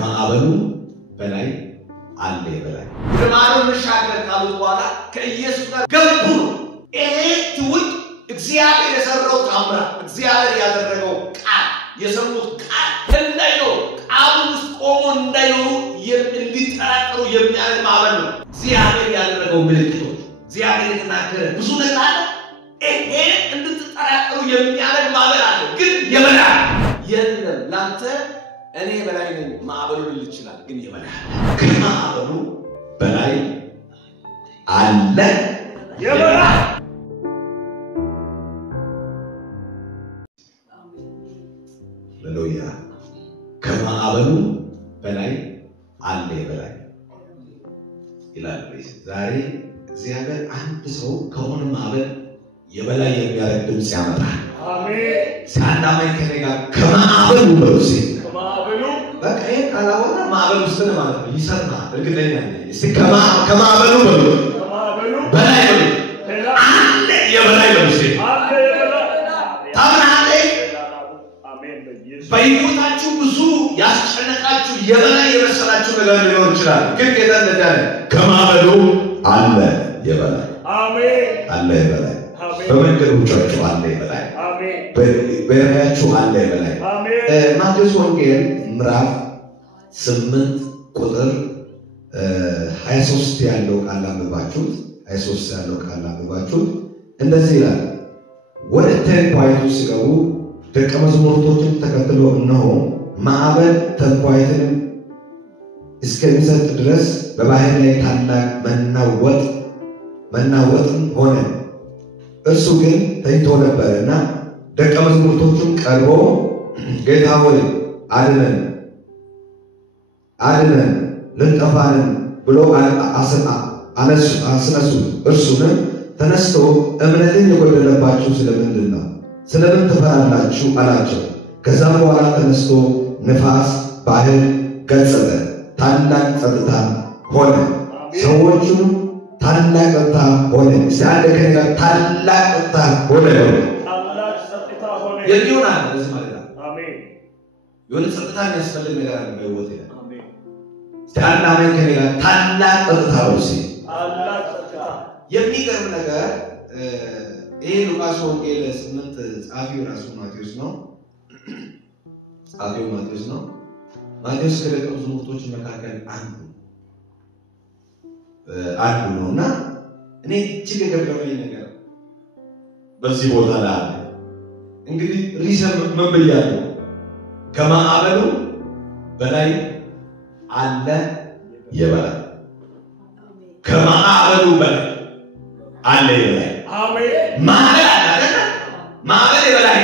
ከማዕበሉ በላይ አለ በላይ ለማንም መሻገር ካሉት በኋላ ከኢየሱስ ጋር ገቡ። ይሄ ትውልድ እግዚአብሔር የሰራው ታምራት እግዚአብሔር ያደረገው ቃል የሰሙት ቃል እንዳይኖር ቃሉ ውስጥ ቆሞ እንዳይኖሩ እንዲጠራጠሩ የሚያደርግ ማዕበል ነው። እግዚአብሔር ያደረገው ምልክቶች እግዚአብሔር የተናገረ ብዙ ነገር አለ። ይሄ እንድትጠራጠሩ የሚያደርግ ማዕበል አለ። ግን የበላይ የለም ላንተ እኔ በላይ ነኝ ማዕበሉ ሊል ይችላል። ግን የበላይ ከማዕበሉ በላይ አለ የበላይ ሃሌሉያ ከማዕበሉ በላይ አለ የበላይ ይላል። ዛሬ እግዚአብሔር አንድ ሰው ከሆነ ማዕበል የበላይ የሚያደርግ ድምጽ ያመጣል። አሜን። ሳንዳማይ ከነጋ ከማዕበሉ በሩሲ ከማዕበሉ በቃ ይሄ ካላወራ ማዕበሉ ውስጥ ነው ማለት ነው። ይሰማ እርግጠኛ ነኝ። እስቲ ከማዕበሉ በላይ አለ የበላይ በሩሲ አለ የበላይ ታምናለ። አሜን። በሕይወታችሁ ብዙ ያስጨነቃችሁ የበላይ የመሰላችሁ ነገር ሊኖር ይችላል። ግን ጌታ እንደዚያ ከማዕበሉ አለ የበላይ አሜን አለ የበላይ በመንገዶቻችሁ አለ የበላይ አሜን በራያችሁ አለ የበላይ አሜን። ማቴዎስ ወንጌል ምዕራፍ 8 ቁጥር 23 ያለው ቃል አንብባችሁት 23 ያለው ቃል አንብባችሁት እንደዚህ ይላል። ወደ ተንኳይቱ ሲገቡ ደቀ መዛሙርቶችን ተከትሎ እነሆ ማዕበል ተንኳይትን እስከሚሰጥ ድረስ በባህር ላይ ታላቅ መናወጥም ሆነ። እርሱ ግን ተኝቶ ነበርና ደቀ መዛሙርቶቹም ቀርበው ጌታ ሆይ አድነን ልንጠፋን ብለው አስነሱት። እርሱንም ተነስቶ እምነትን የጎደለባችሁ ስለምንድን ነው? ስለምን ትፈራላችሁ አላቸው። ከዛም በኋላ ተነስቶ ነፋስ ባህር ገሰጸ፣ ታላቅ ጸጥታ ሆነ። ሰዎቹም ታላቅ ጸጥታ ሆነ። ሲያንደ ከነጋ ታላቅ ጸጥታ ሆነ። ታላቅ ጸጥታ ሆነ የሚሆናል ለዚህ ማለት ነው። አሜን። የሆነ ጸጥታ የሚያስፈልግ ነገር አለ በህይወት ላይ። አሜን። ሲያንዳማይ ከነጋ ታላቅ ጸጥታ ነው። ታላቅ ጸጥታ የሚገርም ነገር ይሄ ሉቃስ ወንጌል 8 ጻፊው ራሱ ማቴዎስ ነው። ጻፊው ማቴዎስ ነው። ማቴዎስ ከደቀ መዛሙርቶች መካከል አንዱ ነውና እኔ እጅግ የገረመኝ ነገር በዚህ ቦታ ላይ አለ። እንግዲህ ሪሰም ምን ብያለሁ? ከማዕበሉ በላይ አለ የበላይ ከማዕበሉ በላይ አለ የበላይ አሜን። ማዕበል አለ ማዕበል የበላይ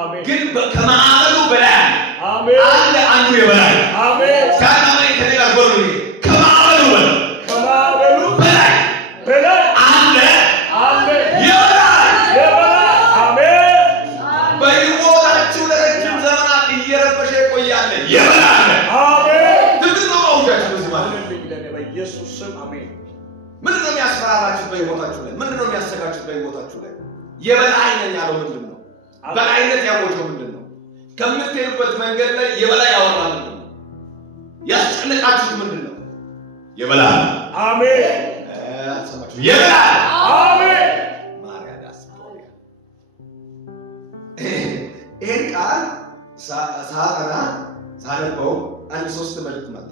አሜን። ግን ከማዕበሉ በላይ አሜን አለ አንዱ የበላይ አሜን። ሳናማይ ከሌላ ጎሉ ከማዕበሉ በላይ በላይ አለ የበላይ አሜን። በሕይወታችሁ ለረጅም ዘመናት እየረበሸ ይቆያል የበላይ አሜን። ትግሉ ወውጃችሁ ማለት ነው በኢየሱስ ስም አሜን። ምንድን ነው የሚያስፈራራችሁ በሕይወታችሁ ላይ? ምንድን ነው የሚያሰጋችሁ በሕይወታችሁ ላይ? የበላይ ነኝ ያለው ምንድን ነው? በላይነት ያወጀው ምንድን ነው? ከምትሄዱበት መንገድ ላይ የበላይ ያወራ ምንድን ነው? ያስጨነቃችሁ ምንድን ነው? የበላይ አሜን። አሰማችሁ የበላይ አሜን። ማርያዳስ ይሄን ቃል ሳጠና ሳነበው አንድ 3 መልእክት መጣ።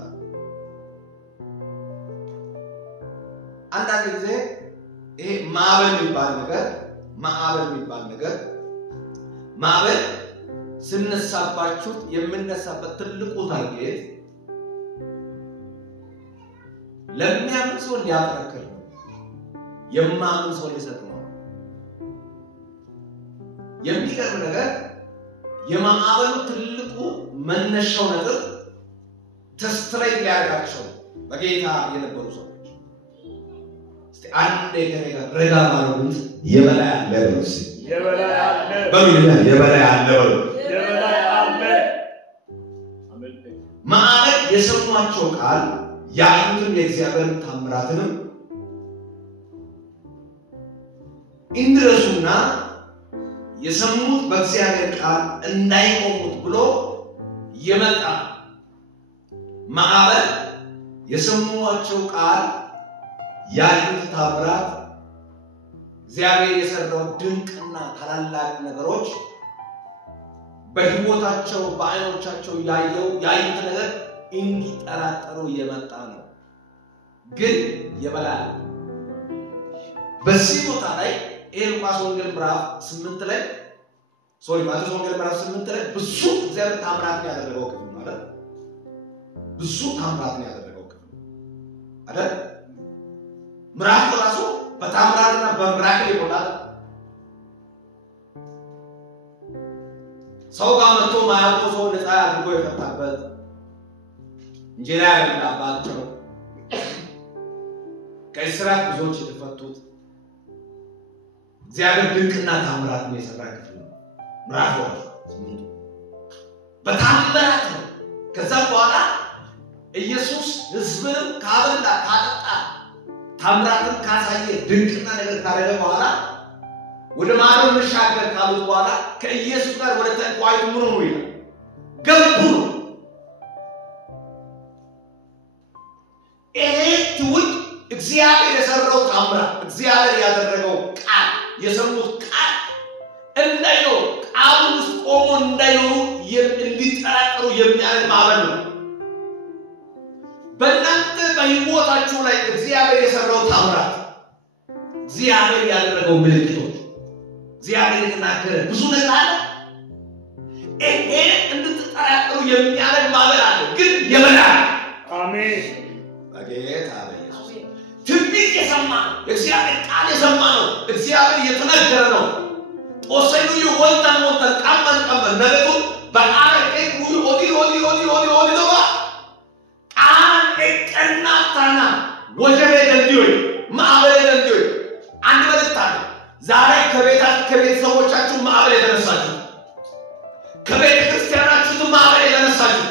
አንዳንድ ጊዜ ይሄ ማዕበል የሚባል ነገር ማዕበል ስነሳባችሁ የምነሳበት ትልቁ ታርጌት ለሚያምን ሰው ሊያጠነክር ነው። የማምን ሰው ሊሰጥ ነው። የሚገርም ነገር የማዕበሉ ትልቁ መነሻው ነጥብ ተስትራይት ሊያደርጋቸው በጌታ የነበሩ ሰዎች አንድ ከነጋ ረጋ ማለት የበላይ አለ በሉስ የበላይ አለ በሉኛ የበላይ አለ በሉ የበላይ አለ አሜን። ማዕበል የሰሟቸው ቃል ያዩትን የእግዚአብሔር ታምራትንም እንድረሱና የሰሙት በእግዚአብሔር ቃል እንዳይቆሙት ብሎ የመጣ ማዕበል የሰሙዋቸው ቃል ያሉት ታምራት እግዚአብሔር የሰራው ድንቅና ታላላቅ ነገሮች በህይወታቸው በአይኖቻቸው ያዩት ነገር እንዲጠራጠሩ የመጣ ነው። ግን የበላይ በዚህ ቦታ ላይ ሉቃስ ወንጌል ምዕራፍ 8 ላይ ማቴዎስ ወንጌል ምዕራፍ 8 ላይ ብዙ እግዚአብሔር ታምራት ያደረገው ክፍል ማለት ብዙ ታምራት ያደረገው ክፍል አይደል? ምዕራፍ ራሱ በታምራትና በምራክል ይሞላል። ሰው ጋር መጥቶ ማያውቀው ሰው ነፃ አድርጎ የፈታበት እንጀራ ያበላባቸው ከእስራት ብዙዎች የተፈቱት እግዚአብሔር ድንቅና ታምራትን የሰራ ክፍል ነው። ምዕራፍ 8 በታምራት ነው። ከዛ በኋላ ኢየሱስ ሕዝብን ካበላ ካጠጣ ታምራትን ካሳየ ድንቅና ነገር ካደረገ በኋላ ወደ ማዶ መሻገር ካሉት በኋላ ከኢየሱስ ጋር ወደ ተንኳይቱ ምን ነው ይላል ገቡ። ይሄ ትውልድ እግዚአብሔር የሰራው ታምራት እግዚአብሔር ያደረገው ቃል የሰሙት ቃል እንዳይኖር ቃሉ ውስጥ ቆሞ እንዳይኖሩ እንዲጠራጠሩ የሚያደርግ ማዕበል ነው። በእናንተ በሕይወታችሁ ላይ እግዚአብሔር የሰራው ታምራት እግዚአብሔር ያደረገው ምልክቶች እግዚአብሔር የተናገረ ብዙ ነገር አለ። ይሄ እንድትጠራጠሩ የሚያደርግ ማዕበል አለ። ግን የበላይ አሜን በጌታ በኢየሱስ ትንቢት የሰማ እግዚአብሔር ቃል የሰማ ነው። እግዚአብሔር የተናገረ ነው። ጦሰዩ ይወጣን ቀመን ነገሩ በቃል ኦዲ ነው ቃል ቀናታና ወጀቤ ደንዲዮይ ማዕበል ደንዲዮይ አንድ መልእክት አለ። ዛሬ ከቤተሰቦቻችሁ ማዕበል የተነሳችሁ ከቤተ ክርስቲያናችሁ ማዕበል የተነሳችሁ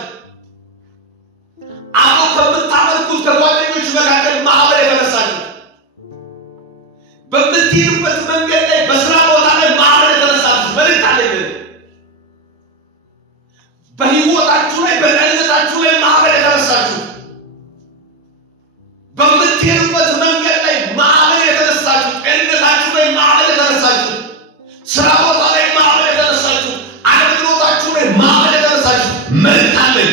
አሁን ከምታመልኩት ከጓደኞች መካከል ማዕበል የተነሳችሁ በምትሄዱበት መንገድ ላይ በስራ ቦታ ላይ ማዕበል የተነሳችሁ መልእክት አለኝ። በሕይወታችሁ ላይ በጤንነታችሁ ላይ ማዕበል የተነሳችሁ በምትሄዱበት መንገድ ላይ ማዕበል የተነሳችሁ ጤንነታችሁ ላይ ማዕበል የተነሳችሁ ስራ ቦታ ላይ ማዕበል የተነሳችሁ አገልግሎታችሁ ላይ ማዕበል የተነሳችሁ መልእክት አለኝ።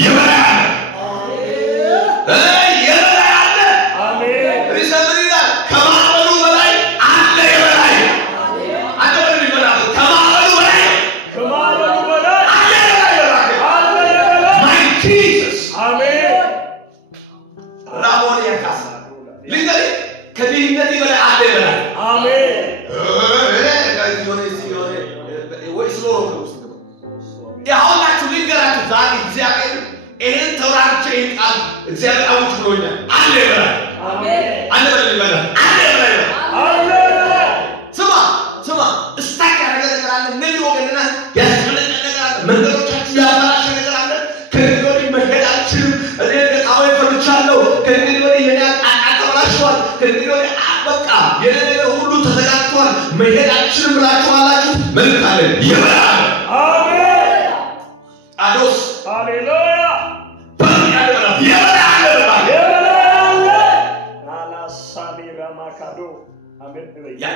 የበላይ እግዚአብሔር አውጭ ብሎኛል። አለ ይበላል። አሜን። አለ ይበላል። አለ ይበላል። አሜን። ስማ እስታክ ያደረገ ነገር አለ። ነብዩ ወገንና ያስፈልግ ነገር አለ። መንገዶቻችሁ ያባራሽ ነገር አለ። ከእንግዲህ ወዲህ መሄድ አልችልም። እኔ በጣም ፈርቻለሁ። ከእንግዲህ ወዲህ የኔ አጣጣላሽዋል። ከእንግዲህ ወዲህ በቃ የኔ ነገር ሁሉ ተዘጋግቷል። መሄድ አልችልም ብላችኋላችሁ። መልእክት አለ። ይበላል። አሜን። አዶስ ሃሌሉያ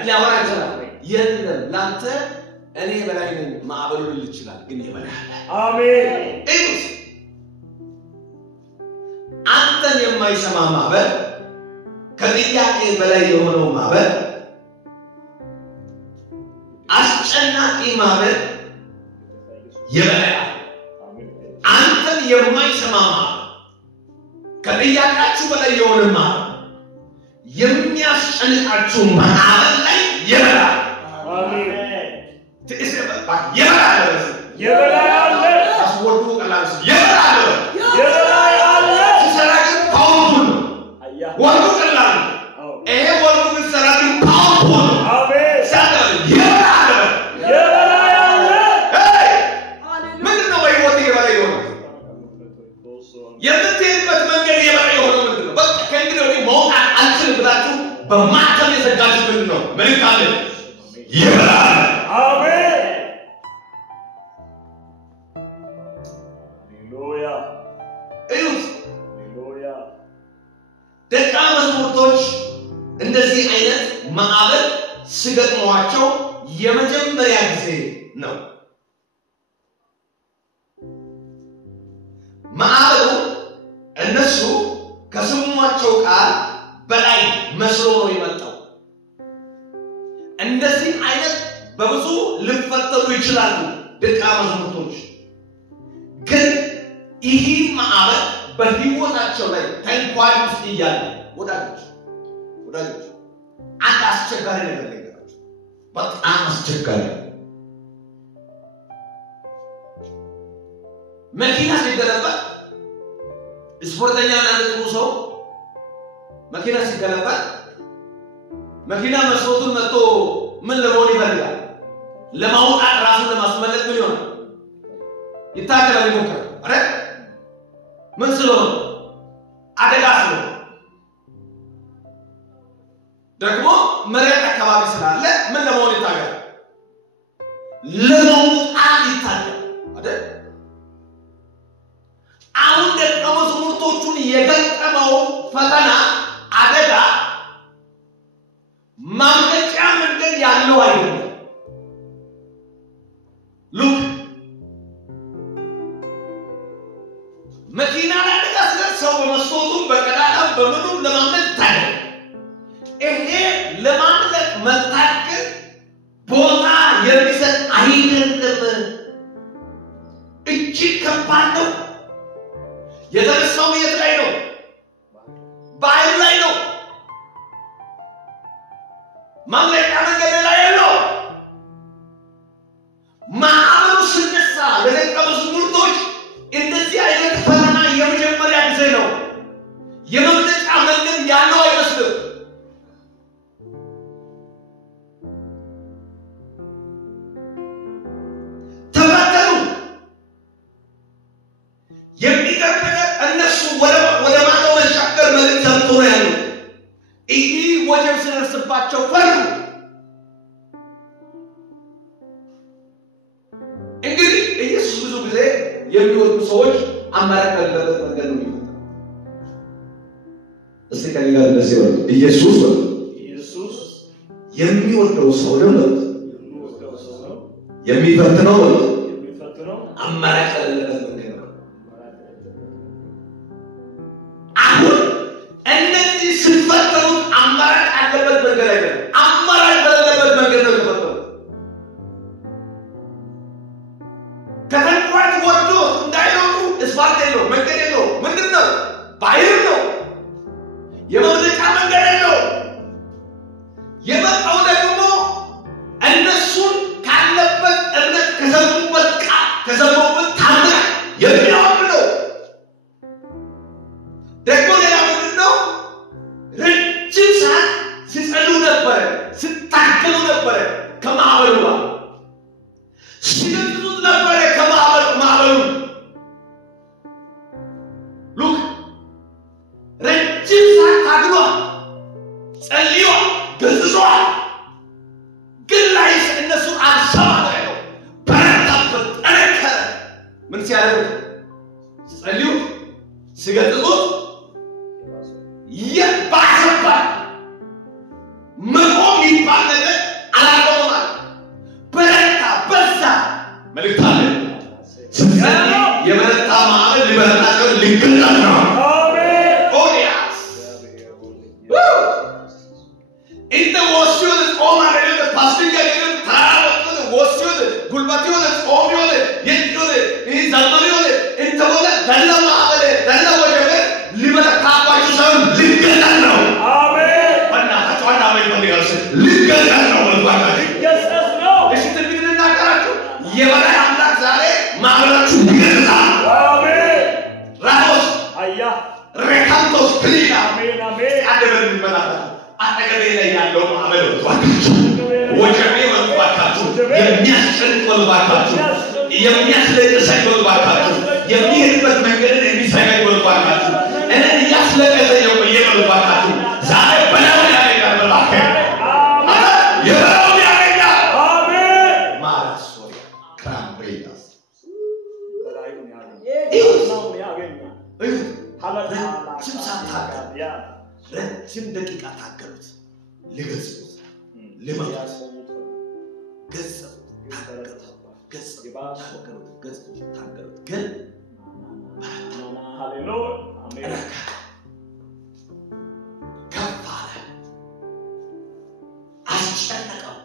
ያወራ ይችላል። የለም ላንተ እኔ በላይ ነኝ ማዕበሉ ሊል ይችላል። ግን የበላይ አሜን። አንተን የማይሰማ ማዕበል ከጥያቄ በላይ የሆነው ማዕበል አስጨናቂ ማዕበል የበላይ አንተን የማይሰማ ማዕበል ከጥያቄያችሁ በላይ የሆነ ማዕበል የሚያስጨንቃችሁ ማዕበል ላይ የበላይ አሜን። የበላይ አለ አስወዱ ቀላል የበላይ አለ ሲሰራክ ፓወርፉል ወንዱ ቀላል ይሄ ወንዱ ሲሰራክ ፓወርፉል አሜን። ሳደር የበላይ አለ ምንድነው? በህይወት የበላይ ሆነ የምትሄድበት መንገድ የበላይ ሆነ ምንድነው? በቃ ከእንግዲህ ወዲህ መውጣት አልችልም ብላችሁ በማተም የዘጋችሁ ምንድነው? መልእክት አለ። የበላይ አሜን። ሃሌሉያ። እዩት ማዕበል ሲገጥሟቸው የመጀመሪያ ጊዜ ነው። ማዕበሉ እነሱ ከሰሟቸው ቃል በላይ መስሎ ነው የመጣው። እንደዚህ አይነት በብዙ ሊፈተኑ ይችላሉ ደቀ መዛሙርቶች። ግን ይህ ማዕበል በሕይወታቸው ላይ ተንኳይ ውስጥ እያለ ወዳጆች አንድ አስቸጋሪ ነገር ነገራቸው። በጣም አስቸጋሪ መኪና ሲገለበጥ ስፖርተኛና ጥሩ ሰው መኪና ሲገለበጥ መኪና መስኮቱን መጥቶ ምን ለመሆን ይፈልጋል? ለማውጣት ራሱን ለማስመለጥ ምን ይሆናል? ይታገላል፣ ይሞክራል አይደል? ምን ስለሆነ? አደጋ ስለሆነ። ደግሞ መሬት አካባቢ ስላለ ምን ለመሆን ይታገላል? ለመውጣት ይታገላል አይደል? አሁን ደቀ መዛሙርቶቹን የገጠመው ፈተና አደጋ ማምለጫ መንገድ ያለው አይደለም። ሉክ መኪና ላይ አደጋ ሲደርሰው በመስኮቱም በቀዳዳም በምኑም ለማምለጥ ታገል። ይሄ ለማምለጥ መታገል ቦታ የሚሰጥ አይደለም። እጅግ ከባድ ነው። የተነሳው የት ላይ ነው? ባህር ላይ ነው። ማምለጫ መንገድ ላይ ነው። ማዕበሉ ሲነሳ ለደቀ መዛሙርቶች እንደዚህ አይነት ፈተና የመጀመሪያ ጊዜ ነው። የማምለጫ መንገድ ያለው አይመስልም። ተፈተኑ። የሚገርም ነገር እነሱ ወደ ማዶ መሻገር መልክ ሰምቶ ነው ያሉት። ይህ ወጀብ ሲደርስባቸው ፈሩ። እንግዲህ ኢየሱስ ብዙ ጊዜ የሚወዱ ሰዎች አማራጭ ያለበት መንገድ ነው የሚፈተነው። እስቲ ከሌላ እንደዚህ ወጥ ኢየሱስ የሚወደው ሰው ነው የሚፈትነው አማራጭ ያለበት መንገድ ነው። አሁን እነዚህ ሲፈተኑ አማራጭ ያለበት መንገድ አይደለም፣ አማራጭ ያለበት መንገድ ነው የተፈተኑት። ከተንኳት ወርዶ እንዳይሮጡ እስፋልት ነው፣ መንገድ ነው። ምንድነው? ባህር ነው። የማምለጫ መንገድ ነው። የመጣው ደግሞ እነሱን ካለበት እምነት ከሰሙበት ቃል ከሰሙበት ታምር የሚያወርድ ነው። ደግሞ ሌላ ምንድነው? ረጅም ሰዓት ሲጸልዩ ነበረ፣ ሲታገሉ ነበረ ከማዕበሉ ጋር ሲገጥሙት ነበረ ከማዕበሉ። ሉክ ረጅም ሰዓት ታግሏል፣ ጸልዩዋል፣ ገዝጿል። ግን ላይ እነሱ አልሰማም ያለው በረታበት፣ ጠነከረ። ምን ሲያደርጉ? ሲጸልዩ ሲገጥሙት የባሰባት መቆም ይባል ነገር አላቆመም። በረታ፣ በዛ። መልእክት አለ። ስለዚህ የበረታ ማዕበል ሊበረታ ሲሆን ሊገለጥ ነው። ኦዲያስ እንደ ወሲዮን ቆማ አይደለም፣ ፓስቲንግ አይደለም፣ ታራወጥ ወሲዮን ጉልበት ይሆነ ቆም ይሆነ የጥዮነ ዘመን ይሆነ እንደ ወለ ደለ ማዕበል ደለ ወጀብ ሊበረታባችሁ ሳይሆን ሊገለጥ ነው። አሜን። በእናታችሁ አንድ አሜን ፈልጋለሁ። ሊገለጥ ነው። ሊገለጥ ነው። እሺ ትንቢት ልናገራችሁ። የበላይ አምላክ ዛሬ ማዕበላችሁ ይገለጣል። አሜን። ራቶስ አያ ሬካንቶስ ክሊና አሜን አሜን። አደረን ይመላታ አጠገቤ ላይ ያለው ማዕበል ወጥቷችሁ ወጀቤ ወጥቷችሁ የሚያስጨንቅ ወጥቷችሁ የሚያስለቅሰኝ ወጥቷችሁ የሚሄድበት መንገድ የሚሰጋኝ ወጥቷችሁ እኔ ያስለቀሰኝ ወጥቷችሁ ዛሬ በላው ያገኛል። በላከ የበላው ያገኛል። አሜን። ማራሶያ ክራምብሬዳስ በላዩን ያገኛል። ረጅም ሰዓት ታገሉ፣ ረጅም ደቂቃ ታገሉት፣ ሊገጽሙት ልመት ገጽ ታገሉት ግን ሃሌሉያ አሜን ከፋለ አስጨነቀው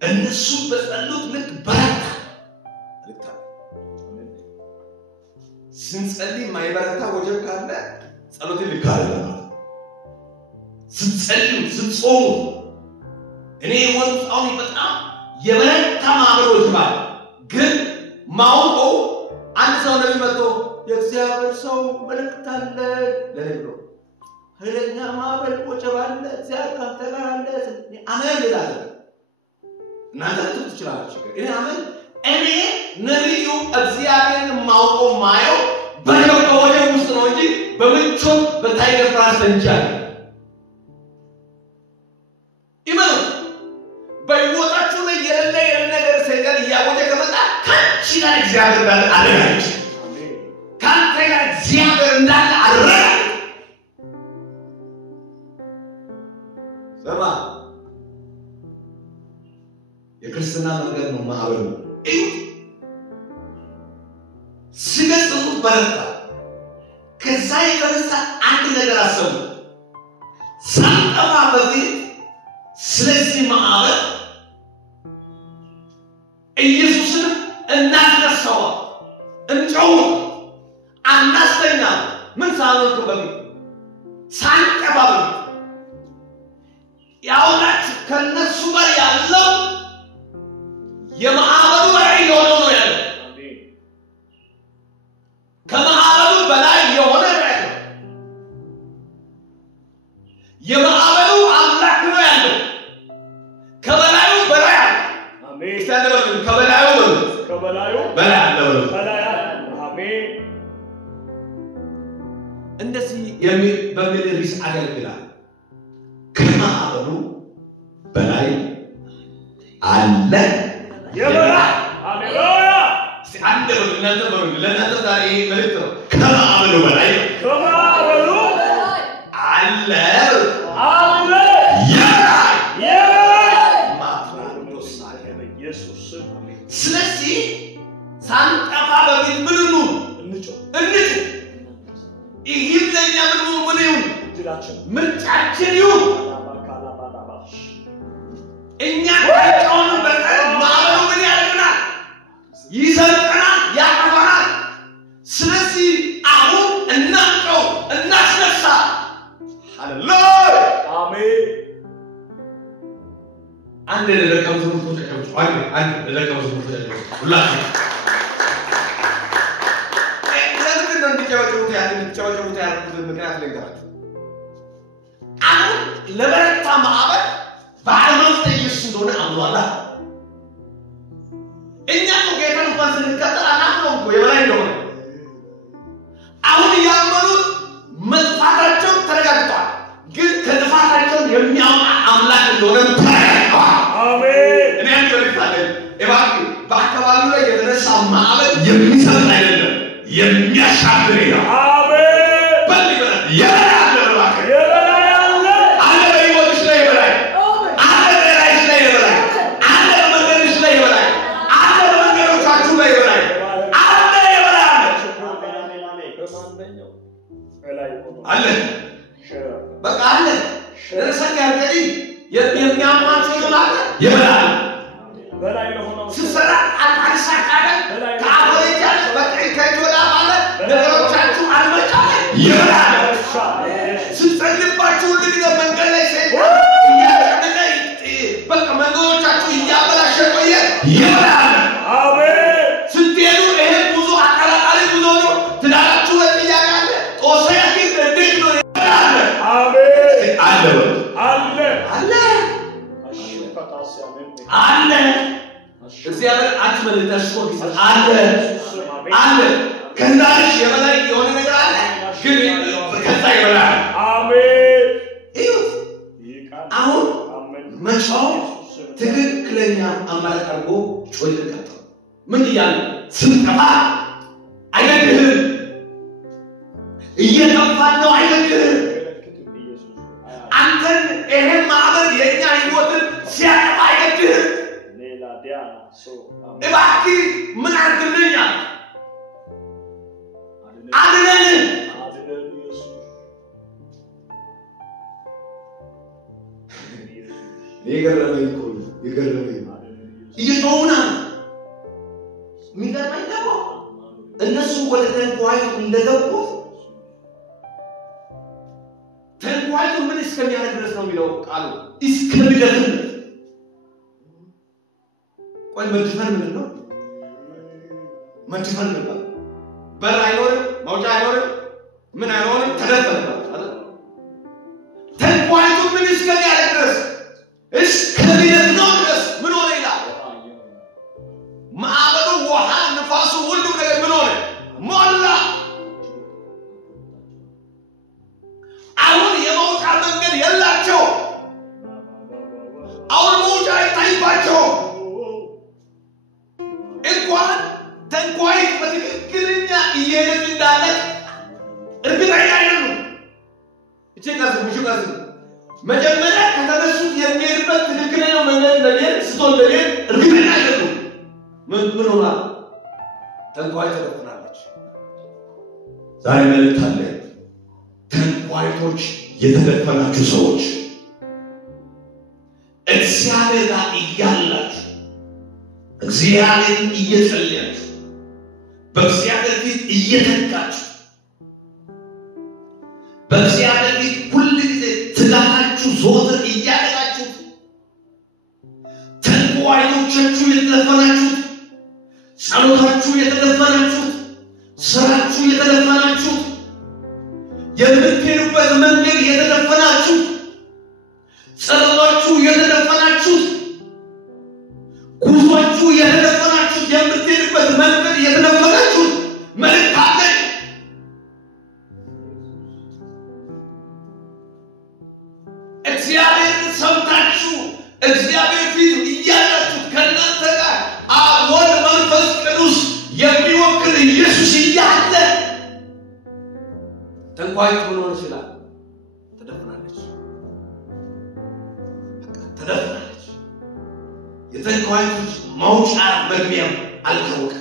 እነሱ በጸሎት ልክ በረታ ልክ ስንጸልይ ማይበረታ ወጀብ ካለ ጸሎት ልክ አይደለም ስትጸልዩ ስትጾሙ እኔ ወንድ አሁን በጣም የበረታ ማብሮት ማለት ግን ማውቆ አንድ ሰው ነው የሚመጣ የእግዚአብሔር ሰው መልእክት አለ ለኔብሮ ኃይለኛ ማዕበል ወጀብ አለ እግዚአብሔር ካንተ ጋር አለ አሜን ይላል እናንተ ትችላላችሁ እኔ አሜን እኔ ነብዩ እግዚአብሔርን ማውቆ ማየው በወጀብ ውስጥ ነው እንጂ በምቾት በታይገር ፍራንስ እንጃል ኢማኑ በህይወታችሁ ላይ የሌለ ነገር ሰይጣን እያወጀ ከመጣ ካንቺ ጋር እግዚአብሔር እንዳለ አረጋግጥ አሜን ካንተ ጋር እግዚአብሔር እንዳለ አረጋግጥ ሰማ የክርስትና መንገድ ነው ማዕበሉ ሲገጥሙ በረታ ከዛ የተነሳ አንድ ነገር አሰቡ ሳንጠፋ በዚህ ስለዚህ ማዕበል ኢየሱስን እናስነሳው እንጨው አናስተኛ ምን ሳንወጡ በፊት ሳንጠፋ በፊት ያውላች ከነሱ ጋር ያለው የማዕበሉ በላይ የሆነው ነው ያለው አሜን ከማዕበሉ በላይ የሆነ ነው ያለው የማዕበሉ አምላክ ነው ያለው ከበላዩ በላይ አሜን ይስተደረው ከበላዩ በላይ አለው አሜን እንደዚህ በሚል ርዕስ አገልግላል ከማዕበሉ በላይ አለ የበላ ሃሌሉያ አንድ በእናንተ በሩ ለእናንተ ዛሬ መልእክት ነው ከማዕበሉ በላይ አለ ኢየሱስ ስለዚህ ሳንጠፋ በፊት ምን ነው እንጨው ይሄኛ ምን ይሁን ምርጫችን ይሁን እኛ ታውቃውን በቀር ማዕበሉ ምን ያደርገናል ይዘልቀናል ያጠፋናል ስለዚህ አሁን እናንቀው እናስነሳ ሃሌሉያ አሜን አንድ ለለቀም ትምህርት ተቀበሉ አንድ ለለቀም ትምህርት ተቀበሉ ሁላችሁ ለምን ነው እንዲጨዋጨውት ያልኩት ምክንያት ልንገራችሁ አሁን ለበረታ ማዕበል በሃይማኖት ኢየሱስ እንደሆነ አምኗላ እኛ ነው ጌታን እንኳን ስንከተል አናምነው እኮ የበላይ እንደሆነ አሁን ያመኑ መጥፋታቸው ተረጋግጧል ግን ከጥፋታቸው የሚያውቃ አምላክ እንደሆነ ተረጋግጧል አሜን እኔ አንገርታለሁ እባክህ በአካባቢው ላይ የተነሳ ማዕበል የሚሰጥ አይደለም የሚያሻግር ነው አሜን በልበላ ያለ እባክህ አለ በቃ አለ ለሰከ ያርገዲ የሚያማቸው ማለት ይበላል በላይ ለሆነው ሲሰራ አልሳካለ ካቦይታል በቃ ከጆላ ማለት ነገሮቻችሁ አልመጣለ ይበላል ስትጸልባችሁ እንግዲህ መንገድ ላይ ሰይጣን እያደረገ በቃ መንገዶቻችሁ እያበላሸ ቆየ ይበላል አሜን ስትሄዱ ይሄ ብዙ አቀራቃሪ ብዙ ነው ትዳራችሁ በጥያቄ አለ ጦሰያ እንዴት ነው ይበላል አሜን አለ አለ እግዚአብሔር አትመልጠሽ አለ ከዛሽ የበላይ የሆነ ነገር አለ ግን ከዛ ይበላል አሜን እዩት አሁን መቻው ትክክለኛ አማራጭ አድርጎ ጮይ ተቀጣው ምን ይያል ስንጠፋ አይደለም እየጠፋን ነው አይደለም አንተን ይሄን ማዕበል የኛ እባክህ ምን አድርግልኝ አድነን ይገርመኝ ይገርመውና የሚገርመኝ ደግሞ እነሱ ወደ ተንኳይ እንደገቡ ተንኳይ ምን እስከሚያደርግ ድረስ ነው የሚለው ቃሉ እስከሚደፍን ቆይ መድፈን ምን ነው መድፈን ነው በር አይኖርም መውጫ አይኖርም ምን አይኖርም ተደፈነ አይደል ተንኳይ ምን እስከሚያደርግ ድረስ እስከሚደፍን ድረስ ምን ሆነ ይላል ማዕበሉ ውሃ ንፋሱ ሁሉ ነገር ምን ሆነ ሞላ አሁን የመውጫ መንገድ የላቸው አሁን መውጫ አይታይባቸው እንኳን ተንኳይ በትክክለኛ እየሄደች እንዳለች እርግጠኛ አይደሉም እቺ መጀመሪያ ከተነሱት የሚሄድበት ትክክለኛው መንገድ እንደሚሄድ ስቶ እንደሚሄድ እርግጠኛ አይደሉም ምን ሆና ተንኳይ ተደፍናለች ዛሬ መልእክት አለ ተንኳይቶች የተደፈናችሁ ሰዎች እግዚአብሔር ጋር እያላችሁ እግዚአብሔርን እየጸለያችሁ በእግዚአብሔር ፊት እየተጋችሁ በእግዚአብሔር ፊት ሁሉ ጊዜ ትጋታችሁ ዘወትር እያደረጋችሁ ተንኳይቶቻችሁ የተደፈናችሁ ጸሎታችሁ የተደፈናችሁ ስራችሁ የተደፈናችሁ የምትሄዱበት መንገድ የተደፈናችሁ ጸሎታችሁ የተደፈናችሁ ጉዟችሁ የተደፈናችሁ የምትሄዱበት መንገድ የተደፈናችሁ መልእክት አለ እግዚአብሔርን ሰምታችሁ እግዚአብሔር ፊት እያላችሁ ከእናንተ ጋር አዎን መንፈስ ቅዱስ የሚወክል ኢየሱስ እያለ ተንኳይ ሆኖ ይችላል ተደፍናለች የተንኳዮች መውጫ መግቢያው አልታወቀም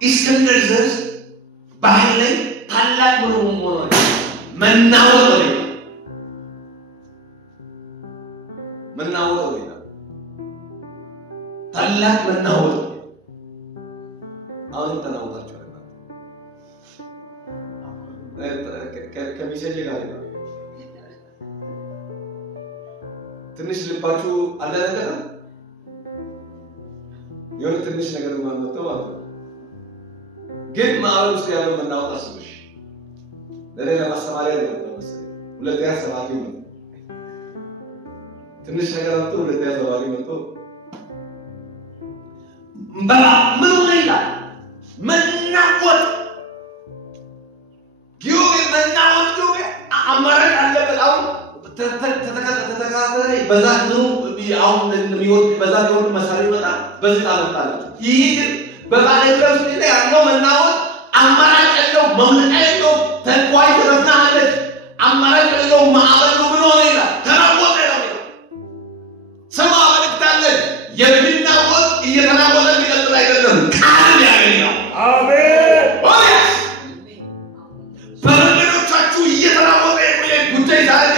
እስከሚደርስ ድረስ ባህል ላይ ታላቅ ሆኖ መናወጥ ታላቅ መናወጥ አሁን ተናወጣችሁ ከሚሰጀ ጋር ነው ትንሽ ልባችሁ አልደረገ የሆነ ትንሽ ነገር ማመጣው ማለት ግን ማዕበል ውስጥ ያለው መናወጥ አስብሽ ለሌላ ማስተማሪያ ነው መሰለኝ ሁለተኛ ሰባኪ ነው ትንሽ ነገር አጥቶ ሁለተኛ ሰባኪ መጥቶ ምን ሆነ ይላል መናወጥ መናወጥ አማራጭ አለበት አሁን ተተካተለ በዛቱ አሁን የሚወድ በዛቱ መሳሪ ይመጣ በዚህ ታመጣለች ይሄ ግን በባለግረስ ላይ ያለው መናወጥ አማራጭ ያለው መምለጫ ያለው ተንኳይ ተረፍናለች አማራጭ ያለው ማዕበሉ ምን ሆነ ይላል ተናወጠ ነው ሰማ መልክታለ የሚናወጥ እየተናወጠ ሊቀጥል አይደለም ቃል ያገኛል አሜን ኦያስ በመንገዶቻችሁ እየተናወጠ ጉዳይ ዛሬ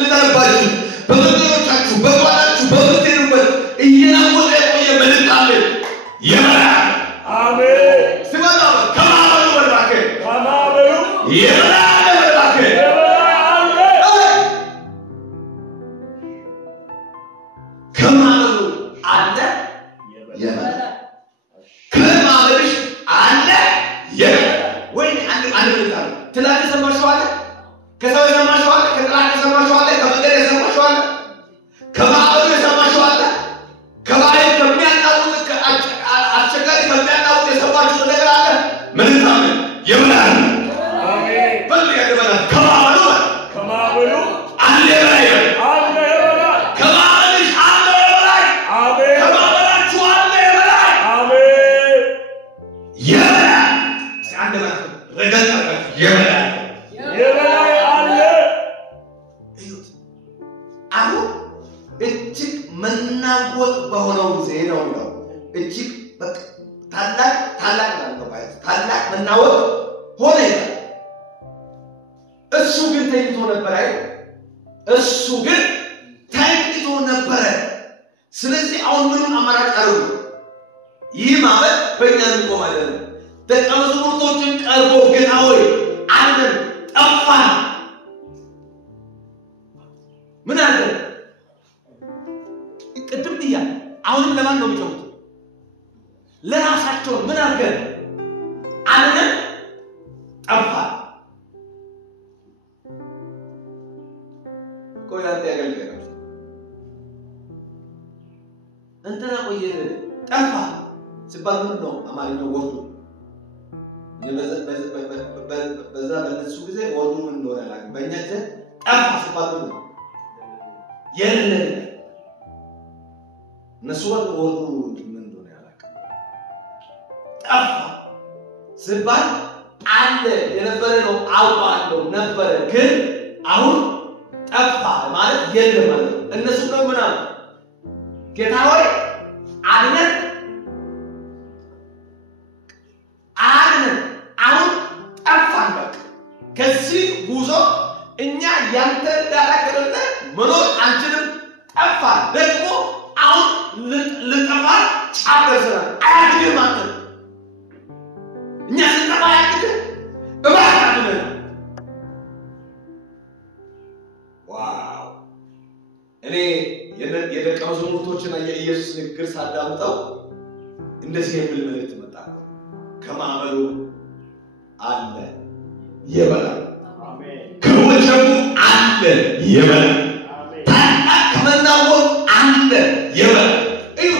ልተረባችሁ በመንገዶቻችሁ በጓዳችሁ በምትሄዱበት እየናወጠ የቆየ መልእክት አለ ይመራል አሜን ሲመጣ ከማዕበሉ በላከ ይመራል በላከ ከማዕበሉ አለ ይመራል ከማዕበልሽ አለ ይመራል ወይ አንድ ልታል ትላንት ሰማሽው አለ ከሰው ሰማሽው አለ ከጥላት ሰማሽው አለ ከመንገድ ሰማሽው አለ ከማዕበሉ ሰማሽው አለ ከባይ ከሚያናውጥ አስቸጋሪ ከሚያናውጥ የሰማችው ነገር አለ ምን ታም ይብላል አሜን በልያ ደበላ ከማዕበሉ አለ በላይ ከማዕበልሽ አለ በላይ አሜን ከማዕበላችሁ አለ በላይ አሜን ይብላል አንድ ማለት ረጋጋ ይብላል መናወጥ ታላቅ መናወጥ ሆነ ይላል። እሱ ግን ተኝቶ ነበር አይደል? እሱ ግን ተኝቶ ነበር። ስለዚህ አሁን ምንም አማራጭ አለው? ይህ ማለት በእኛ የሚቆም አይደለም። ደቀ መዛሙርቶችን ቀርቦ ጌታ ሆይ አለን ጠፋን ምን አለ? ቅድም ብያለሁ። አሁንም ለማን ነው የሚጮሁት? ለራሳቸው ምን አድርገን አለን ጠፋን። ቆይ አንተ ያገልገለ እንትና ቆየ ጠፋ ሲባል ምን ነው አማርኛው ወርዱ በዛ በነሱ ጊዜ ወርዱ ምን እንደሆነ አላውቅም። በእኛ ጊዜ ጠፋ ሲባል ምን ነው የለም። እነሱ ወርዱ ምን እንደሆነ አላውቅም። ጠፋ ሲባል አለ የነበረ ነው አውቃለሁ ነበረ ግን አሁን ጠፋ ማለት የለም ማለት ነው። እነሱ ነው ምን አሉ? ጌታ ሆይ አድነን አሁን ጠፋን። በቃ ከዚህ ጉዞ እኛ ያንተ ዳራ ከሌለ መኖር አንችልም። ጠፋን ደግሞ አሁን ልንጠፋ ጫፍ ደርሰናል። አያግድም አንተ እኛ ስንጠፋ አያግድም እባክህ አድነን። ዋው! እኔ የደቀ መዛሙርቶችና የኢየሱስ ንግግር ሳዳምጠው እንደዚህ የሚል መልእክት መጣ። ከማዕበሉ አለ የበላይ ከወጀቡ አለ የበላይ ታላቅ ከመናወጥ አለ የበላይ። እዩ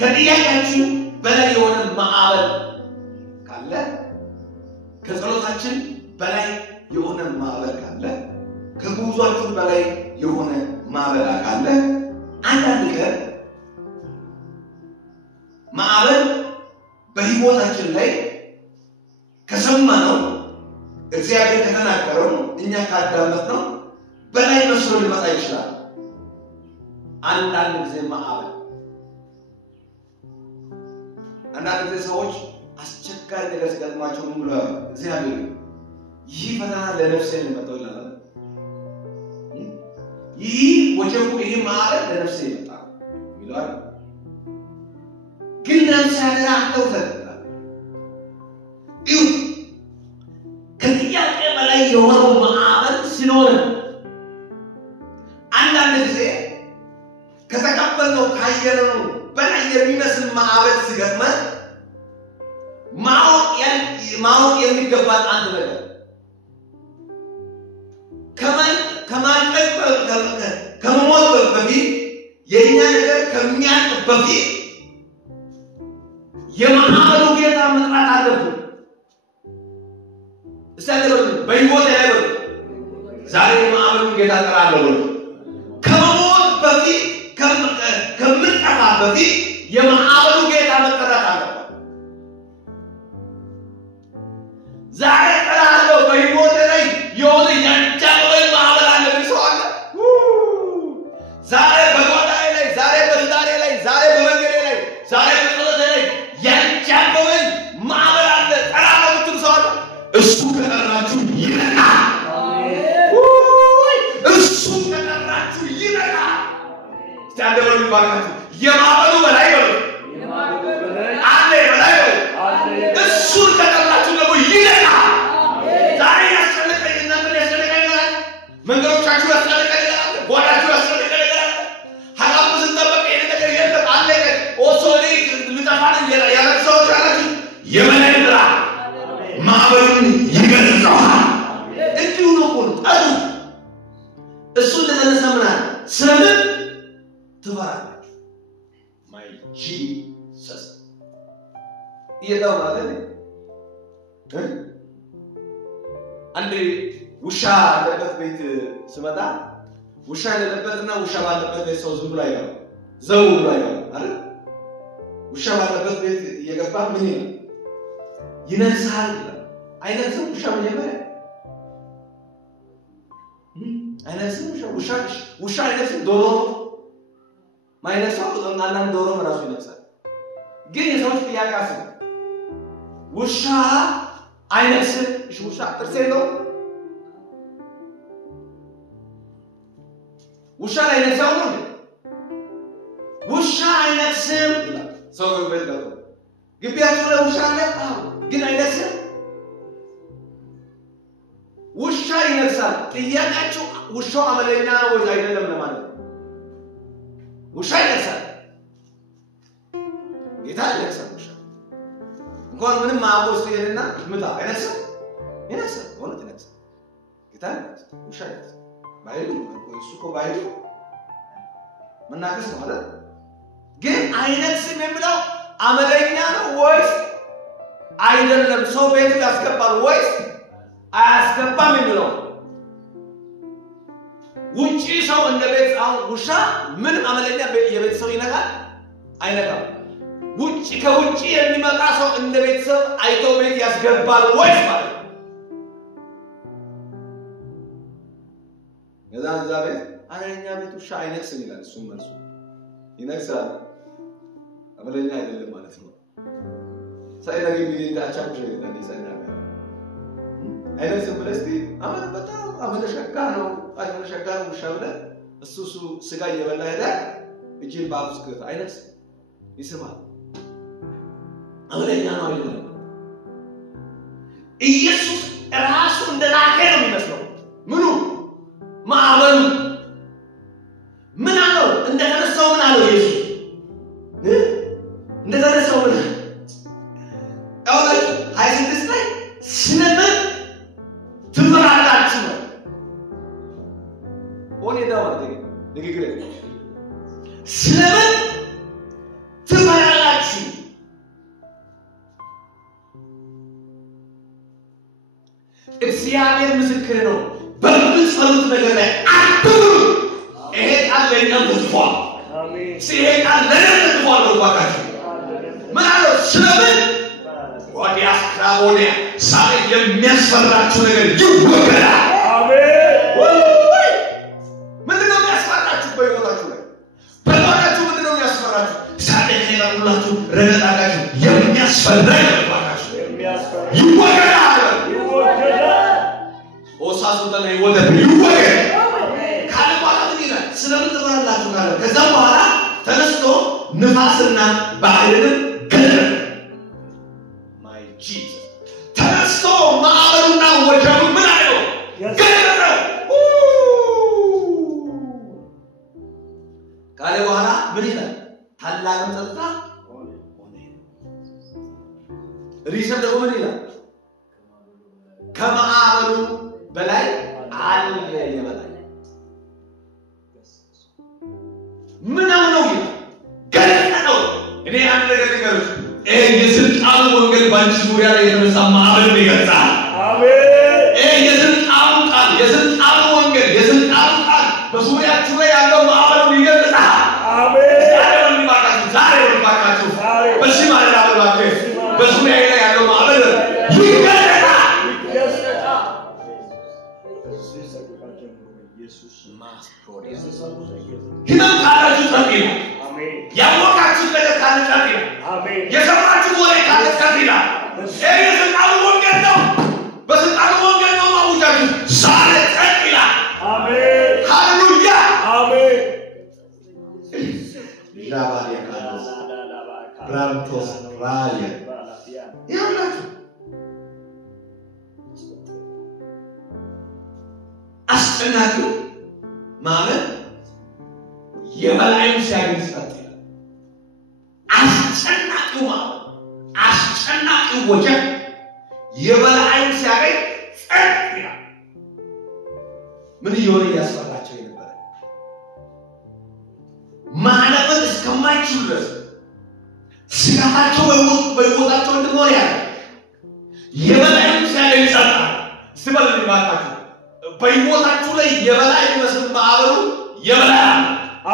ከጥያቄያችን በላይ የሆነ ማዕበል ካለ፣ ከጸሎታችን በላይ የሆነ ማዕበል ካለ፣ ከጉዟችን በላይ የሆነ ማዕበል ካለ አንዳንድ ቀን ማዕበል በህይወታችን ላይ ከሰማነው እግዚአብሔር ከተናገረው እኛ ካዳመጥነው በላይ መስሎ ሊመጣ ይችላል። አንዳንድ ጊዜ ማዕበል አንዳንድ ጊዜ ሰዎች አስቸጋሪ ነገር ሲገጥማቸው ምን ብለው እግዚአብሔር ይህ ፈተና ለነፍሴ ነው ይላል። ይህ ወጀቡ ይህ ማዕበል ለነፍሴ ይመጣ ይላል። ግን ነፍሴ አትተውተን እዩ ከጥያቄ በላይ የሆነው ማዕበል ሲኖር አንዳንድ ጊዜ ከተቀበልነው ካየነው በላይ የሚመስል ማዕበል ሲገጥመን ማወቅ የሚገባን አንድ ነገር ከመሞት በፊት የእኛ ነገር ከሚያልቅ በፊት የማዕበሉ ጌታ መጥራት አለብን። እስታደረው በህይወት ላይ ነው ዛሬ የማዕበሉን ጌታ ጠራለሁ። ከመሞት በፊት ከምንጠፋ በፊት የማዕበሉ ጌታ መጥራት አለብን። ዛሬ ጠራለሁ በህይወት ላይ የሆነ ያንቻለውን ማዕበል አለ ሰው አለ። ዛሬ በጓዳዬ ላይ፣ ዛሬ በትዳሬ ላይ፣ ዛሬ በመንገዴ ላይ፣ ዛሬ በጸሎቴ ላይ ያንቻለውን ማዕበል አለ ጠራለሁ ብትሉ ሰው አለ። እሱ ከጠራችሁ ይመጣል። እሱ ከጠራችሁ ይመጣል። ስታደረው ይባርካችሁ። የማዕበሉ በላይ ነው አለ በላይ ነው። እሱ ከጠራችሁ ደግሞ ይመጣል። ዛሬ ያስፈልገኝ እናንተ ያስፈልገኛል። መንገዶቻችሁ ያስፈልገኛል። ጓዳችሁ ያስፈልገኛል። ሐሳብ ስንጠብቅ ይሄ ነገር የለም አለ ኦሶኔ ልጠፋን ያለሰው ያላችሁ የበላይ ብራ ማዕበሉን ይገዛዋል። እንዲሁ ነው ሁሉ ጠሩ እሱ እንደተነሳምናል ስለምን ትፈራላችሁ? ማይ ጂሰስ ይሄዳው ማለት ነው። አንድ ውሻ ያለበት ቤት ስመጣ ውሻ ያለበትና ውሻ ባለበት ቤት ሰው ዝም ብሎ አይገባም። ዘው ብሎ አይገባም አይደል? ውሻ ባለበት ቤት እየገባ ምን ይላል? ይነሳል። አይነስም ውሻ መጀመሪያ አይነስም ውሻ አይነስም። ዶሮ ማይነሳው አንዳንድ ዶሮ ራሱ ይነሳል። ግን የሰዎች ጥያቄ ውሻ አይነክስም እሺ ውሻ ጥርስ የለው ውሻ አይነክሳው ነው ውሻ አይነክስም ሰው በልጋው ግቢያችሁ ላይ ውሻ አለ ግን አይነክስም ውሻ ይነክሳል ጥያቄያችሁ ውሻው አመለኛ ነው ወይ አይደለም ለማለት ውሻ ይነክሳል ጌታ ይነክሳል ውሻ እንኳን ምንም ማቆስ ይሄንና ምታ አይነክስም ይነክሳል ወለት ይነክሳል ጌታ ይነክሳል ውሻ ይነክሳል ባይሉ እሱ እኮ ባይሉ መናከስ ማለት ግን አይነክስም የሚለው አመለኛ ነው ወይስ አይደለም ሰው ቤት ያስገባል ወይስ አያስገባም የሚለው ውጪ ሰው እንደ ቤት አሁን ውሻ ምን አመለኛ የቤት ሰው ይነካል አይነካም ውጪ ከውጪ የሚመጣ ሰው እንደ ቤተሰብ አይቶ ቤት ያስገባል ወይስ ማለት የዛን ቤት አረኛ ቤት ውሻ አይነክስም ይላል እሱ መልሱ ይነክሳል አመለኛ አይደለም ማለት ነው ሳይነግ ቢሊታቻው ይላል ይሰኛል አይነክስም ብለስቲ አመለ በጣም አመለሸካ ነው አመለሸካ ነው ውሻ ብለ እሱ ስጋ እየበላ ሄደ እጅን ባብስክ አይነክስ ይስማል አመለኛ ነው አይደለም ኢየሱስ ራሱ እንደላከ ነው የሚመስለው ምኑ ማዕበሉ ምን አለው እንደተነሳው ምን አለው ኢየሱስ እንደተነሳው ምን አውላጭ 26 ላይ ስለምን ትፈራላችሁ ሆኔ ዳውት ንግግር ስለምን ትፈራላችሁ እግዚአብሔር ምስክር ነው በምትፈሩት ነገር ላይ አትፍሩ ይሄ ቃል ለኛ ተጽፏል አሜን ይሄ ቃል ለኛ ተጽፏል ወጣችሁ ምን አለው ስለምን ወዲያስ ክራቦኒያ ዛሬ የሚያስፈራችሁ ነገር ይወገዳል አሜን ምንድነው የሚያስፈራችሁ በህይወታችሁ ላይ በህይወታችሁ ምንድነው የሚያስፈራችሁ ዛሬ ከላውላችሁ ረጋጋችሁ የሚያስፈራ ይወገዳል ኦሳሱ ተነ ይወገድ ይወገድ ካለ በኋላ ምን ይላል ስለምን ትፈራላችሁ ካለ ከዛ በኋላ ተነስቶ ንፋስና ባህርን ገለጠ ማይ ጂሰስ ተነስቶ ማዕበሉና ወጀቡ ምን አለው ገለጠ ካለ በኋላ ምን ይላል ታላቅም ጸጥታ ሆነ ሪሰም ደግሞ ምን ይላል ከማዕበሉ በላይ አለ የበላይ ምን ነው ገለጠ ነው እኔ አንድ ነገር ልንገርህ የስልጣኑ ወንጌል ባንቺ ዙሪያ ላይ የተነሳ ማዕበል ይገልጻል አሜን የስልጣኑ ወንጌል የስልጣኑ ቃል በዙሪያችሁ ላይ ያለው ማዕበል ይገልጻል አሜን ዛሬ ወልባካችሁ በዚህ ማለት አብራችሁ በዙሪያ ላይ ያለው ማዕበል ይገልጻል ህመም ካላችሁ ጸልዩ አሜን ያወቃችሁ ነገር ካለ ጸልዩ አሜን የሰማችሁ ወሬ ካለ ጸልዩ የስልጣኑ ወንጌል ነው በስልጣኑ ወንጌል ነው ማውጃችሁ ዛሬ ጸልዩ አሜን ሃሌሉያ አሜን ጃባሪያ ካላስ ብራንቶስ ራያ ያላችሁ አስጨናቂው ማለት የበላዩ ሲያገኝ ጸጥ ይላል አስጨናቂው ማለት አስጨናቂው ወጀብ የበላዩ ሲያገኝ ጸጥ ይላል ምን ይሆን ያስፈራቸው ነበር ማለበት እስከማይችሉ ድረስ ስጋታቸው በይወጣቸው እንደሆነ ያለ የበላዩ ሲያገኝ ጸጥ ሲባል ይባካችሁ በይወጣችሁ ላይ የበላይ ይመስል ማዕበሉ የበላይ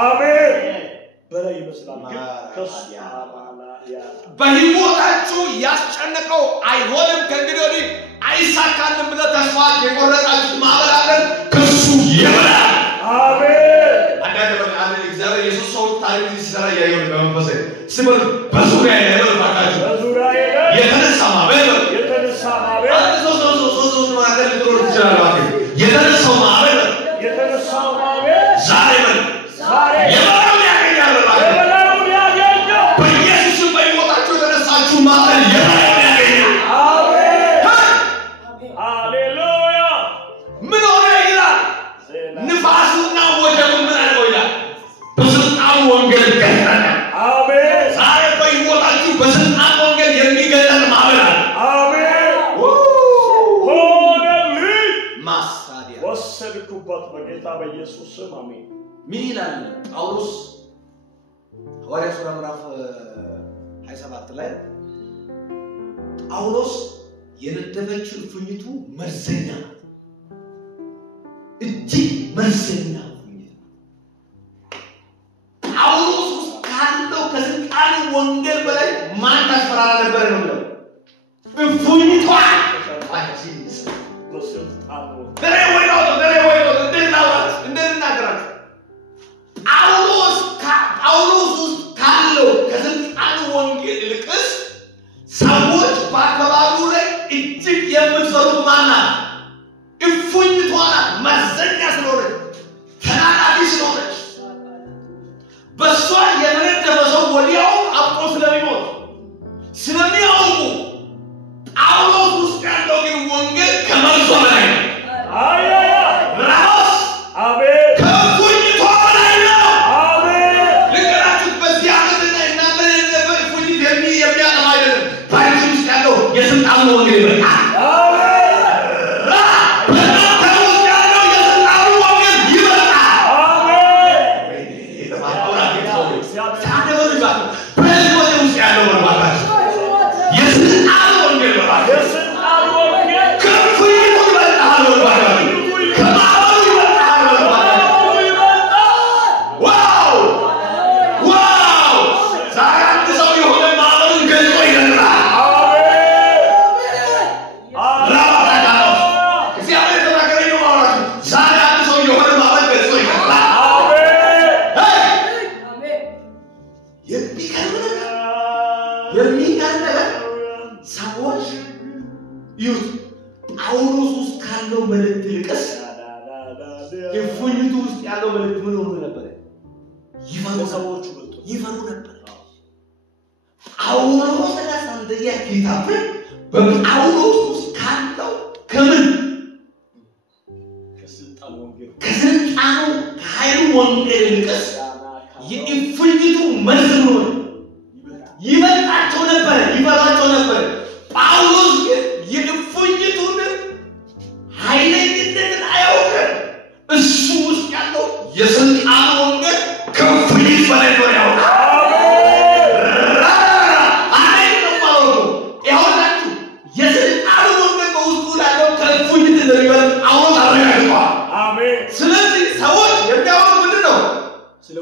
አሜን በላይ ይመስላል በህይወታችሁ ያስጨነቀው አይሆንም ከእንግዲህ ወዲህ አይሳካልም ብለ ተስፋ የቆረጣችሁ ማዕበል አለ ከሱ የበላይ አሜን አንዳንድ እግዚአብሔር ኢየሱስ ሰው ታሪክ ሲሰራ ያየው በመንፈስ ሲበል በዙሪያ ያለው ባካችሁ በዙሪያ የተነሳ ማዕበል በጌታ በኢየሱስ ስም አሜን። ምን ይላል ጳውሎስ ሐዋርያት ሥራ ምዕራፍ 27 ላይ ጳውሎስ የነደፈችው እፉኝቱ መርዘኛ እጅግ መርዘኛ ጳውሎስ ካለው ከስልጣኑ ወንጌል በላይ ማን ታስፈራራ ነበር ነው እፉኝቷ ጳውሎስ ካለው ከስልጣኑ ወንጌል ይልቅስ ሰዎች በአካባቢው ላይ እጅግ የምትፈሩት ማናት? እፉኝቷ ናት። መርዘኛ ስለሆነች ተናዳፊ ስለሆነች በሷ የተነደፈ ሰው ወዲያው አብጦ ስለሚሞት ስለሚያውቁ ጳውሎስ ውስጥ ያለው ግን ወንጌል ከመርዟ በላይ ነው። ራስ አሜን ከእፉኝቷ በላይ ነው። አሜን ልንገራችሁ በዚህ ዓመትና እናንተ የነበረ እፉኝት የሚያጠፋ አይደለም። ባይብል ውስጥ ያለው የስልጣኑ ወንጌል ይበቃል። ጳውሎስ ውስጥ ካለው መልእክት ይልቅስ እፉኝቱ ውስጥ ያለው መልእክት ምን ሆኖ ነበር? ይፈሩ ነበር። ጳውሎስ ለአንደኛ ኪታብ በጳውሎስ ውስጥ ካለው ከምን ከስልጣኑ ከኃይሉ ወንጌል ይልቅስ የእፉኝቱ መርዝ ነው ይበልጣቸው ነበር፣ ይፈሯቸው ነበር። ጳውሎስ ግን የእፉኝቱን ኃይለኝነትን አያውቅም። እሱ ውስጥ ያለው የስልጣኑ ወንጌል ከእፉኝት በላይ ነው ያውቃል። አሜን ነው ማለት ነው። ይኸውላችሁ የስልጣኑ ወንጌል በውስጡ ያለው ከእፉኝት እንደሚበልጥ ጳውሎስ አረጋግጧል። አሜን። ስለዚህ ሰዎች የሚያወሩት ምንድን ነው? ስለ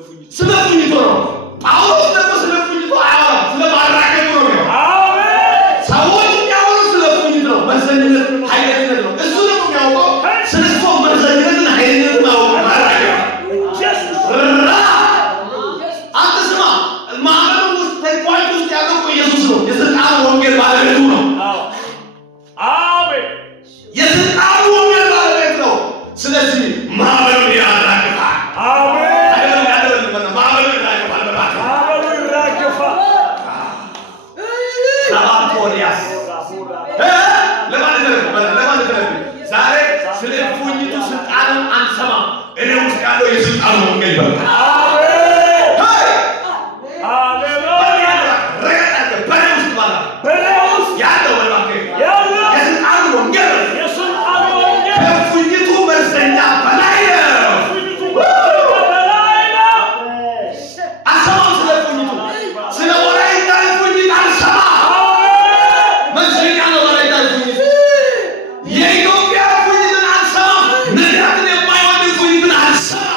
እፉኝቱ ነው። ጳውሎስ ደግሞ ስለ እፉኝቱ አያወራም፣ ስለ ማራገቡ ነው የሚያወራው። ሰዎች የሚያወሩት ስለ እፉኝት ነው፣ መርዘኝነት፣ ኃይለኝነት ነው። እሱ ደግሞ የሚያውቀው ስለ እሱ መርዘኝነትን፣ ኃይለኝነትን አውቀው ማራገብ። አንተ ስማ፣ ማዕበሉ ውስጥ ተቋጭ ውስጥ ያለው እኮ ኢየሱስ ነው። የስልጣኑ ወንጌል ባለቤቱ ነው። አሜን። የስልጣኑ ወንጌል ባለቤት ነው። ስለዚህ ማዕበሉ ያራግፋል። አሜን። ዛሬ ስለ እፉኝቱ ስልጣንን አንሰማም። እኔ ውስጥ ያለው የስልጣኑ ወንጌል ይበልጣል። ያለው የስልጣኑ ወንጌል ከእፉኝቱ መርዘኛ በላይ ነው። አልሰማም ስለ እፉኝቱ፣ ስለ ወላይታ እፉኝት አልሰማም። መርዘኛ ነው ወላይታ እፉኝት። የኢትዮጵያ እፉኝትን አልሰማም። ነቢያትን የማይወድ እፉኝትን አልሰማም።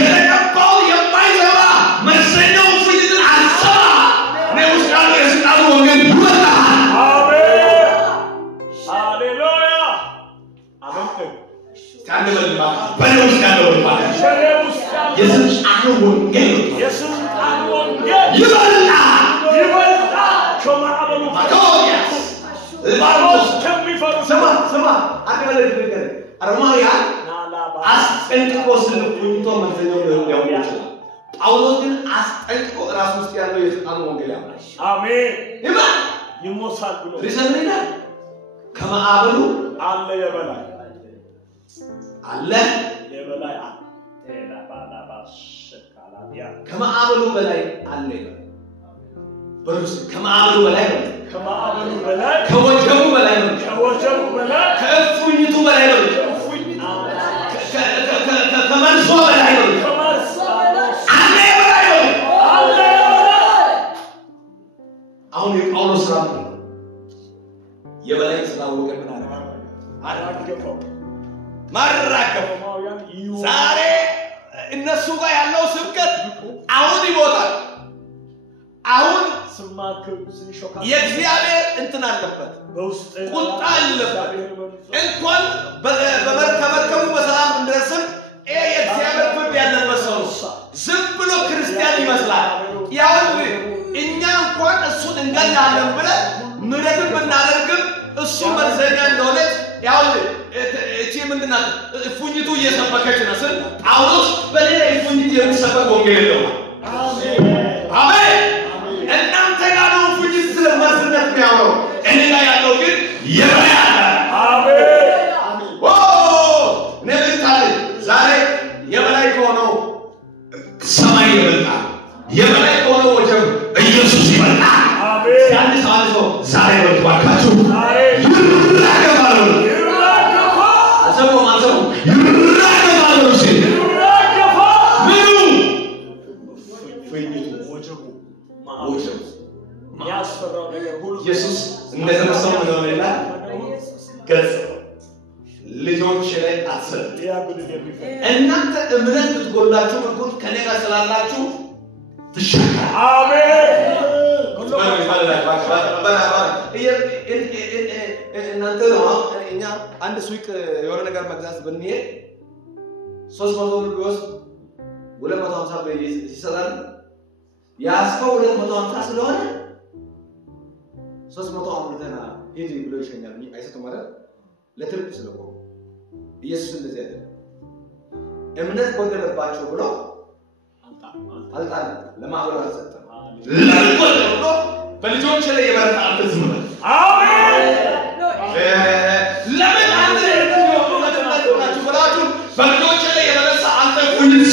የተቀባው የማይሰማ መርዘኛው እፉኝትን አልሰማም። እኔ ውስጥ ያለው የስልጣኑ ወንጌል ይበልጣል። ሃሌሉያ አሜን። ካንደ መልባ በእኔ ውስጥ ያለው የስልጣኑ ወንጌል ይበልጣል። ከማዕበሉ ስማ አንድ መልእክት ነገር አረማውያን አስጠንቅቆ ስለ እፉኝቷ መርዘኛው ሊያውቁ ይችላል። ጳውሎስ ግን አስጠንቅቆ ራሱ ውስጥ ያለው የስልጣኑ ወንጌል ያምናል። አሜን። ይሞሳል ብሎ ሪሰን ይላል። ከማዕበሉ አለ የበላይ አለ የበላይ አለ ከማዕበሉ በላይ አለ በሩስ ከማዕበሉ በላይ ነው። ከማዕበሉ በላይ ከወጀቡ በላይ ነው። ከወጀቡ በላይ ከእፉኝቱ በላይ ነው። በላይ ነው አለ በላይ ነው አሁን የጳውሎስ ስራ ነው የበላይ ስላወቀ ምን አረጋገፈው ማራከፈው ዛሬ እነሱ ጋር ያለው ስብከት አሁን ይሞታል አሁን የእግዚአብሔር እንትን አለበት ቁጣ አለበት እንኳን በመርከቡ በሰላም እንደርስም የእግዚአብሔር ፍርድ ያለበት ሰው ዝም ብሎ ክርስቲያን ይመስላል ያው እኛ እንኳን እሱን እንገላለን ብለን ምሕረትን ብናደርግም እሱ መርዘኛ እንደሆነ ያው እቺ ምንድናት ፉኝቱ እየሰበከች ነው ስል ጳውሎስ በሌላ ፉኝት የሚሰበክ ወንጌል ነው አሜን አሜን እናንተ ጋር ነው ፉኝት ስለመርዝነት የሚያወራው እኔ ጋር ያለው ግን የበላይ አሜን አሜን ኦ ነብታለ ዛሬ የበላይ ከሆነው ሰማይ ይበልጣል የበላይ ከሆነው ወጀብ ኢየሱስ ይበልጣል አሜን ያን ሰው ዛሬ ወጥቷችሁ ይራገባሉ አሰቡ ማሰቡ ይራገባሉ ሲል ምኑ ፍኝቱ ወጀቡ ያስፈራው ነገር ሁሉ ኢየሱስ እንደተነሳው ነው ይላል ገጽ ልጆች ላይ አሰብ እናንተ እምነት ብትጎላችሁ እንኳን ከኔ ጋር ስላላችሁ ትሻካ አሜን እናንተ ነው እኛ አንድ ሱቅ የሆነ ነገር መግዛት ብንሄድ 300 ብር ቢወስድ 250 ብር ይሰጣል ያስከው 250 ስለሆነ 300 አምርተና ሂድ ብሎ ይሸኛል አይሰጥም ማለት ለትርፍ ስለሆነ ኢየሱስ እንደዚህ አይደለም እምነት ጎደለባቸው ብሎ አልጣል ለማህበራት ሰጠ ለምን ብሎ በልጆች ላይ የበረታ አትዝም አሜን ለምን አንተ ለምን ብላችሁ በልጆች ላይ የበረታ አንተ ቁልፍ